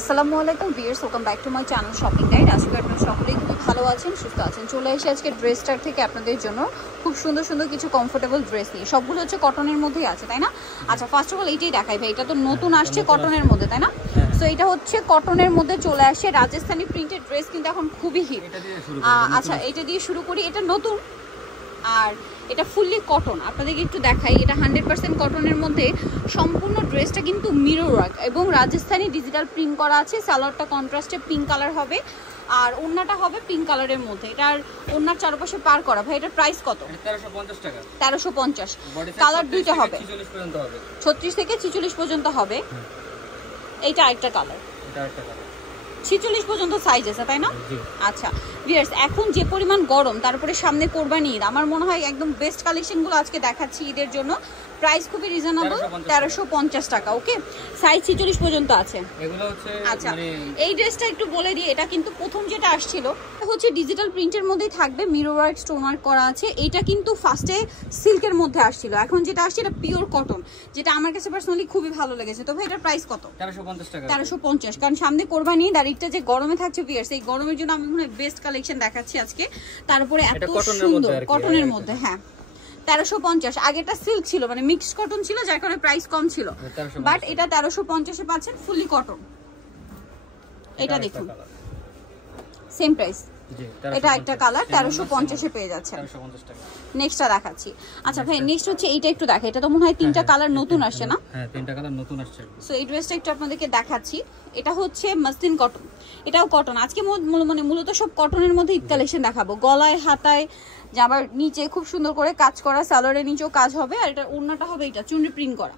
আসসালামু আলাইকুম viewers, welcome back to my channel shopping guide. আজকে আপনারা সকলেই খুব ভালো আছেন, সুস্থ আছেন। চলে এসে আজকে ড্রেসটার থেকে আপনাদের জন্য খুব সুন্দর সুন্দর কিছু কমফোর্টেবল ড্রেস নিয়ে। সবগুলো হচ্ছে কটনের মধ্যেই আছে, তাই না? আচ্ছা, ফার্স্ট অফ অল এইটাই দেখাই ভাই, এটা তো নতুন আসছে কটনের মধ্যে, তাই না? সো এটা হচ্ছে কটনের মধ্যে চলে আসে রাজস্থানি প্রিন্টেড ড্রেস, কিন্তু এখন খুবই হিট। আচ্ছা, এটা দিয়ে শুরু করি। এটা নতুন আর এটা ফুললি কটন। আপনাদেরকে একটু দেখাই, এটা 100% কটনের মধ্যে। সম্পূর্ণ ড্রেসটা কিন্তু মিরর ওয়ার্ক এবং রাজস্থানি ডিজিটাল প্রিন্ট করা আছে। সালোয়ারটা কন্ট্রাস্টে পিঙ্ক কালার হবে আর ওড়নাটা হবে পিঙ্ক কালারের মধ্যে। এটার ওড়নার চারপাশে পার করা। ভাই এটার প্রাইস কত? 1350 টাকা। 1350। কালার দুইটা হবে, 36 থেকে 46 পর্যন্ত হবে। এইটা আরেকটা কালার, 46 পর্যন্ত সাইজ আছে, তাই না? আচ্ছা ভিউয়ার্স, এখন যে পরিমাণ গরম, তারপরে সামনে কোরবানি ঈদ, আমার মনে হয় একদম বেস্ট কালেকশনগুলো আজকে দেখাচ্ছি ঈদের জন্য। প্রাইস খুবই রিজনেবল, 1350 টাকা। ওকে, সাইজ 46 পর্যন্ত আছে এগুলো হচ্ছে। আচ্ছা, এই ড্রেসটা একটু বলে দিই, এটা কিন্তু প্রথম যেটা আসছিল এটা হচ্ছে ডিজিটাল প্রিন্টের মধ্যেই থাকবে, মিরর ওয়ার্ক স্টোন ওয়ার্ক করা আছে। এটা কিন্তু ফার্স্টে সিল্কের মধ্যে আসছিল, এখন যেটা আসছে এটা পিওর কটন, যেটা আমার কাছে পার্সোনালি খুবই ভালো লেগেছে। তো ভাই এটার প্রাইস কত? 1350 টাকা। 1350, কারণ সামনে কোরবানি ঈদ আর ঈদটা যে গরমে থাকছে ভিউয়ার্স, এই গরমের জন্য আমি মনে হয় বেস্ট কালেকশন দেখাচ্ছি আজকে। তারপরে এত সুন্দর কটনের মধ্যে, হ্যাঁ 1350। আগেটা সিল্ক ছিল, মানে মিক্সড কটন ছিল, যার কারণে প্রাইস কম ছিল, বাট এটা 1350 এ পাচ্ছেন ফুললি কটন। এটা দেখুন সেম প্রাইস। এটা একটা কালার 1350 এ পেয়ে যাচ্ছেন। নেক্সটটা দেখাচ্ছি। আচ্ছা ভাই, নেক্সট হচ্ছে এইটা একটু দেখা। এটা তো মনে হয় তিনটা কালার নতুন আসছে না? হ্যাঁ, তিনটা কালার নতুন আসছে। সো এই ড্রেসটা একটু আপনাদেরকে দেখাচ্ছি। এটা হচ্ছে মাসলিন কটন, এটাও কটন। আজকে মূলত সব কটনের মধ্যে ঈদ কালেকশন দেখাবো। গলায় হাতায় জামার নিচে খুব সুন্দর করে কাজ করা, সালোয়ারের নিচেও কাজ হবে, আর এটা ওড়নাটা হবে এটা চুনরি প্রিন্ট করা।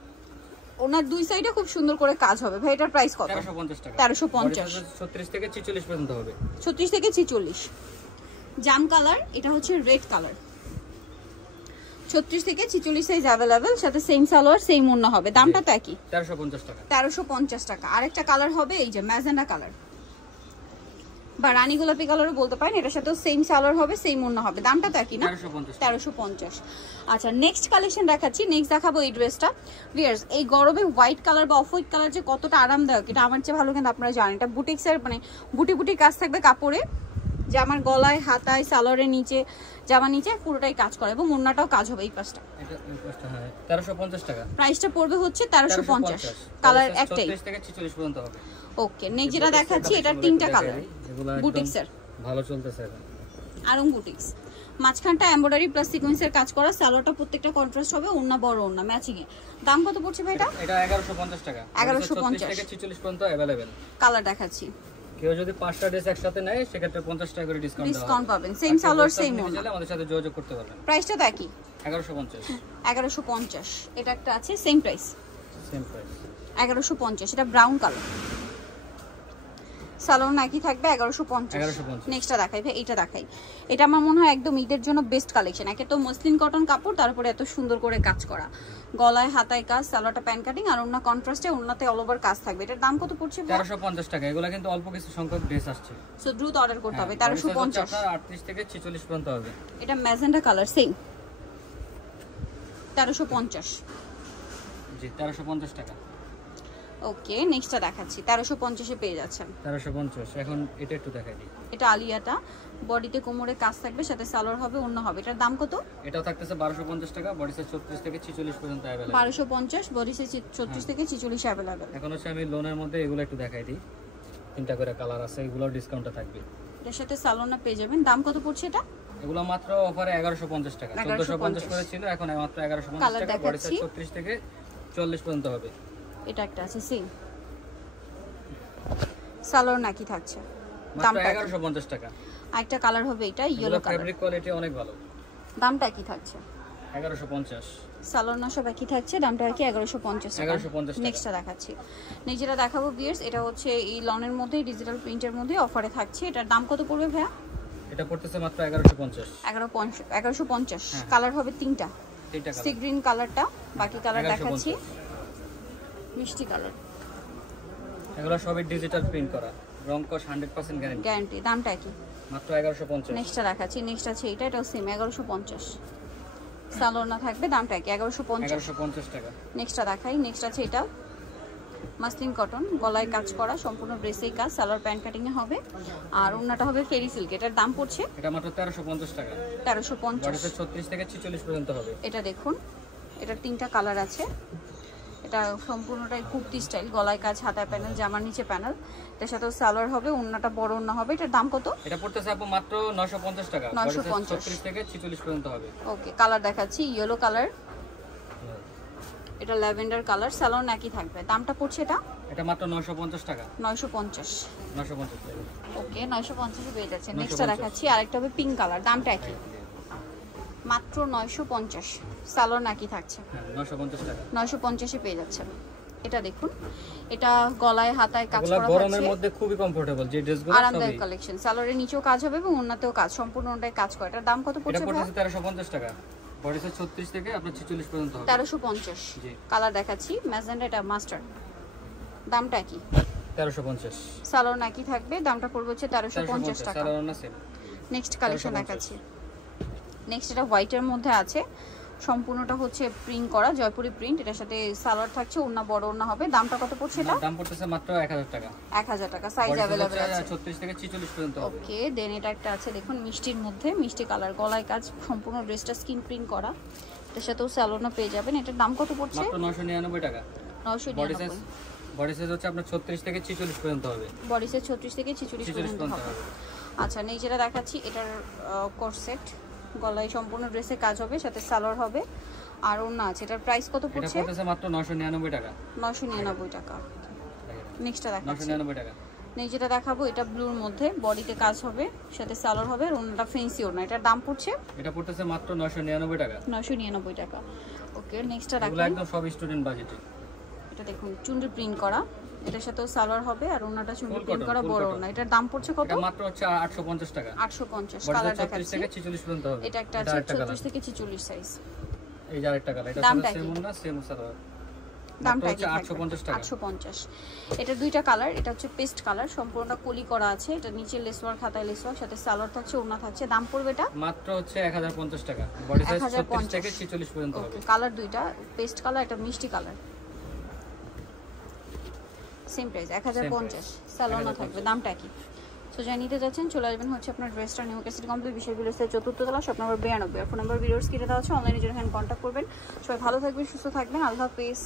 ওনার দুই সাইডে খুব সুন্দর করে কাজ হবে। ভাই এটার প্রাইস কত? 1350 টাকা। 1350, 36 থেকে 46 পর্যন্ত হবে। 36 থেকে 46। জাম কালার, এটা হচ্ছে রেড কালার। 36 থেকে 46 সাইজ अवेलेबल, সাথে সেম সালোয়ার সেম ওড়না হবে। দামটা তো একই, 1350 টাকা। 1350 টাকা। আরেকটা কালার হবে এই যে ম্যাজেন্ডা কালার বা রানী গোলাপি কালারও বলতে পারেন। এটার সাথেও সেম সালোয়ার হবে, সেম ওড়না হবে। দামটা তো একই না? 1350। আচ্ছা, নেক্সট কালেকশন দেখাচ্ছি। নেক্সট দেখাবো এই ড্রেসটা। ভিউয়ার্স, এই গরমে হোয়াইট কালার বা অফ হোয়াইট কালার যে কতটা আরামদায়ক, এটা আমার চেয়ে ভালো কিন্তু আপনারা জানেন। এটা বুটিক্সের, মানে বুটি বুটি কাজ থাকবে কাপড়ে, জামার গলায় হাতায় সালোয়ারের নিচে, জামা নিচে পুরোটাই কাজ করে এবং ওড়নাটাও কাজ হবে। এই পাশটা এটা 1350 টাকা। প্রাইসটা পড়বে হচ্ছে 1350। কালার একটাই, 36 থেকে 46 পর্যন্ত হবে। ওকে, নেক্সট যেটা দেখাচ্ছি এটার তিনটা কালার, বুটিক্সের ভালো চলতেছে এখন। আরং বুটিক্স। মাঝখানটা এমব্রয়ডারি প্লাস সিকোয়েন্সের কাজ করা, সালোয়ারটা প্রত্যেকটা কন্ট্রাস্ট হবে, ওড়না বড় ওড়না ম্যাচিং এ। দাম কত পড়ছে ভাই এটা? এটা 1150 টাকা। 1150 থেকে 46 পর্যন্ত अवेलेबल। কালার দেখাচ্ছি। কেউ যদি 5টা ড্রেস একসাথে নেয় সেক্ষেত্রে 50 টাকা করে ডিসকাউন্ট পাবেন। সেম সালোয়ার সেম ওড়না, আমাদের সাথে যোগাযোগ করতে পারবেন। প্রাইসটা তো একই, 1150। 1150। এটা একটা আছে সেম প্রাইস, সেম প্রাইস 1150। এটা ব্রাউন কালার, সালোয়ার নাকি থাকবে 1150। নেক্সটটা দেখাই ভাই, এইটা দেখাই। এটা আমার মনে হয় একদম ঈদের জন্য বেস্ট কালেকশন। একে তো মসলিন কটন কাপড়, তারপরে এত সুন্দর করে কাজ করা, গলায় হাতায় কাজ, সালোয়ারটা প্যান কাটিং আর ওড়না কন্ট্রাস্টে, ওড়নাতে অল ওভার কাজ থাকবে। এটার দাম কত পড়ছে? 1350 টাকা। এগুলা কিন্তু অল্প কিছু সংখ্যক ড্রেস আসছে, সো দ্রুত অর্ডার করতে হবে। 1350। 38 থেকে 46 পর্যন্ত হবে। এটা ম্যাজেন্ডা কালার সেম, 1350। জি, 1350 টাকা। ওকে, নেক্সটটা দেখাচ্ছি। 1350 এ পেয়ে যাচ্ছেন। 1350। এখন এটা একটু দেখাই দিই। এটা আলিয়াটা, বডিতে কোমরে কাজ থাকবে, সাথে সালোয়ার হবে, ওড়না হবে। এটার দাম কত? এটাও থাকতেছে 1250 টাকা। বডি সাইজ 34 থেকে 46 পর্যন্ত अवेलेबल। 1250, বডি সাইজ 34 থেকে 46 अवेलेबल। এখন হচ্ছে আমি লোনের মধ্যে এগুলো একটু দেখাই দিই। তিনটা করে কালার আছে, এগুলো ডিসকাউন্টে থাকবে। এর সাথে সালোনা পেয়ে যাবেন। দাম কত পড়ছে এটা? এগুলো মাত্র অফারে 1150 টাকা। 1450 করে ছিল, এখন মাত্র 1150 টাকা। বডি সাইজ 34 থেকে 40 পর্যন্ত হবে। এটা একটা আছে সেম সালোয়ার নাকি থাকছে, দামটা 1150 টাকা। আরেকটা কালার হবে এটা ইয়েলো কালার, ফেব্রিক কোয়ালিটি অনেক ভালো। দামটা কি থাকছে? 1150। সালোয়ার না সব একই থাকছে, দামটা কি 1150 টাকা। 1150 টাকা। নেক্সটটা দেখাচ্ছি। নেক্সট যেটা দেখাবো ভিউয়ার্স, এটা হচ্ছে এই লনের মধ্যে ডিজিটাল প্রিন্টের মধ্যে অফারে থাকছে। এটার দাম কত পড়বে ভাইয়া? এটা পড়তেছে মাত্র 1150। 1150। কালার হবে তিনটা, সি গ্রিন কালারটা, বাকি কালার দেখাচ্ছি মিষ্টি কালার। এগুলো সবই ডিজিটাল প্রিন্ট করা, রং কস 100% গ্যারান্টি। দামটা কি? মাত্র 1150। নেক্সটটা দেখাচ্ছি। নেক্সট আছে এটা, এটাও সেম 1150। সালোয়ার না থাকবে, দামটা কি? 1150 টাকা। নেক্সটটা দেখাই। নেক্সট আছে এটা মাসলিন কটন, গলায় কাজ করা, সম্পূর্ণ ড্রেসেই কাজ, সালোয়ার প্যান্ট কাটিং এ হবে। আর ওন্নাটা হবে ফেরি সিল্ক। এটার দাম পড়ছে এটা মাত্র 1350 টাকা। 1350, বডিতে 36 থেকে 46 পর্যন্ত হবে। এটা দেখুন, এটার 3টা কালার আছে। এটা সম্পূর্ণটাই কুর্তি স্টাইল, গলায় কাজ, হাতায় প্যানেল, জামার নিচে প্যানেল, এর সাথেও সালোয়ার হবে, ওন্নাটা বড় ওন্না হবে। এটার দাম কত? এটা পড়তেছে আপু মাত্র 950 টাকা। 950, 36 থেকে 46 পর্যন্ত হবে। ওকে, কালার দেখাচ্ছি, ইয়েলো কালার, এটা ল্যাভেন্ডার কালার, সালোয়ার একই থাকবে। দামটা পড়ছে এটা মাত্র 950 টাকা। 950, 950 টাকা। ওকে, 950 পেয়ে যাচ্ছে। নেক্সটটা দেখাচ্ছি, আরেকটা হবে পিঙ্ক কালার, দামটা একই, মাত্র 950, সালোয়ার একই থাকছে। হ্যাঁ 950 টাকা। 950 পেয়ে যাচ্ছেন। এটা দেখুন, এটা গলায় হাতায় কাজ করা, গরমের মধ্যে খুবই কমফোর্টেবল যে ড্রেসগুলো, সবই আরামদায়ক কালেকশন। সালোয়ারের নিচেও কাজ হবে এবং ওন্নাতেও কাজ, সম্পূর্ণটাই কাজ করে। এটার দাম কত পড়ছে? এটা পড়ছে 1350 টাকা। বডিতে 36 থেকে আপনার 46 পর্যন্ত হবে। 1350, জি। কালার দেখাচ্ছি, ম্যাজেন্ডা, এটা মাস্টার, দামটা কি? 1350, সালোয়ার নাকি থাকবে, দামটা পড়বে হচ্ছে 1350 টাকা। সালোয়ার না সেম। নেক্সট কালেকশন দেখাচ্ছি। নেক্সট এটা হোয়াইটের মধ্যে আছে, সম্পূর্ণটা হচ্ছে প্রিন্ট করা, জয়পুরি প্রিন্ট, এটার সাথে সালোয়ার থাকছে, ওন্না বড় ওন্না হবে। দামটা কত পড়ছে এটা? দাম পড়তেছে মাত্র 1000 টাকা। 1000 টাকা, সাইজ अवेलेबल আছে 36 থেকে 46 পর্যন্ত হবে। ওকে, দেন এটা একটা আছে দেখুন, মিষ্টির মধ্যে, মিষ্টি কালার, গলায় কাজ, সম্পূর্ণ ড্রেসটা স্কিন প্রিন্ট করা, এর সাথেও সালোয়ারও পেয়ে যাবেন। এটার দাম কত পড়ছে? মাত্র 999 টাকা। 999, বডি সাইজ হচ্ছে আপনার 36 থেকে 46 পর্যন্ত হবে। বডি সাইজ 36 থেকে 46 পর্যন্ত হবে। আচ্ছা, নেই যেটা দেখাচ্ছি, এটার কোরসেট, গলায় সম্পূর্ণ ড্রেসে কাজ হবে, সাথে সালোয়ার হবে, আর ওন্না আছে। এটার প্রাইস কত এটা পড়ছে? পড়তেছে মাত্র 999 টাকা। 999 টাকা। নেক্সটটা দেখাচ্ছি, 999 টাকা। নেই যেটা দেখাবো, এটা ব্লুর মধ্যে, বডিতে কাজ হবে, সাথে সালোয়ার হবে, আর ওন্নাটা ফেন্সি ওন্না। এটার দাম পড়ছে? এটা পড়তেছে মাত্র 999 টাকা। 999 টাকা। ওকে, নেক্সটটা এগুলো দেখাই, একদম সব স্টুডেন্ট বাজেটে। এটা দেখুন, চুনরি প্রিন্ট করা, এটার সাথেও সালোয়ার হবে, আর ওন্নাটা চুনরি ফুল প্রিন্ট কটন, করা, ফুল বড় কটন। ওন্না। এটার দাম পড়ছে কত? এটা মাত্র হচ্ছে 850 টাকা। 850, বডিতে কালার 36 দেখাচ্ছি, থেকে 46 পর্যন্ত হবে। এটা একটা আছে 34 থেকে 46 সাইজ। এই যে আরেকটা কালার, এটা দামটা সেম কি? না সেম সালোয়ার। দামটা কি? 850 টাকা। 850। এটা দুইটা কালার, এটা হচ্ছে পেস্ট কালার, সম্পূর্ণটা কলি করা আছে, এটা নিচে লেসওয়ার্ক, হাতায় লেসওয়ার্ক, সাথে সালোয়ার থাকছে, ওন্না থাকছে। দাম পড়বে এটা মাত্র হচ্ছে 1050 টাকা। বডি সাইজ 36 থেকে 46 পর্যন্ত হবে। ওকে, কালার দুইটা, পেস্ট কালার, এটা মিষ্টি কালার, সেম প্রাইস 1050, সালোয়ার না থাকবে। দামটা কি? সো যাই নিতে যাচ্ছেন চলে আসবেন হচ্ছে আপনার ড্রেসটা নিউ ক্যাসেট কমপ্লিট বিষয়গুলো হচ্ছে 4th তলা, shop number 92, phone number videos কিনে দেওয়া আছে, অনলাইনে জন্য কন্ট্যাক্ট করবেন। সবাই ভালো থাকবেন, সুস্থ থাকবেন, আল্লাহ হাফেজ।